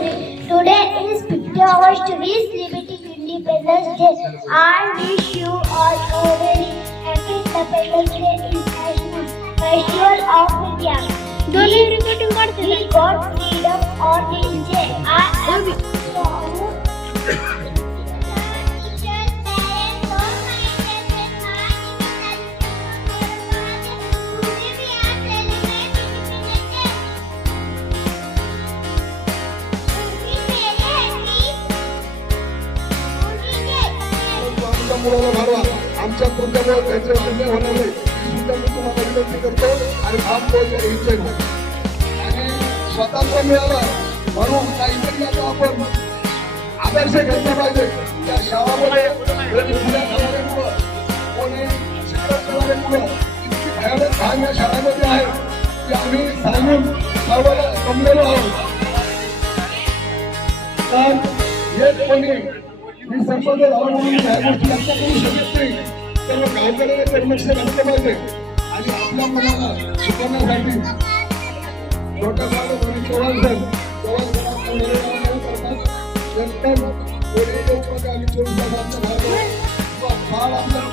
country. Today is 50 hours to reach Liberty Independence Day. I wish you all a very happy Independence Day International Festival of India. We got freedom on this day. I am मुलाला भरवा आमच्या तुमच्यामुळे त्यांचे निर्णय होणार नाही सुद्धा मी तुम्हाला विनंती करतो आणि काम इच्छा आणि स्वतंत्र मिळालं म्हणून काहीतरी आता आपण आदर्श घेतला पाहिजे त्या शाळामध्ये मुलं कोणी शिक्षक मुलं इतकी भयानक घाण या शाळेमध्ये आहे की आम्ही सांगून सर्वांना जमलेलो आहोत तर हेच कोणी मी संबंध झाला म्हणून ह्या गोष्टी लक्षात करू शकत नाही तर गावकऱ्याने लक्ष घातलं पाहिजे आणि आपल्या मुलाला शिकवण्यासाठी छोट्या चव्हाण सर नंतर कोणी लोक आम्ही 24 तासांचा भाग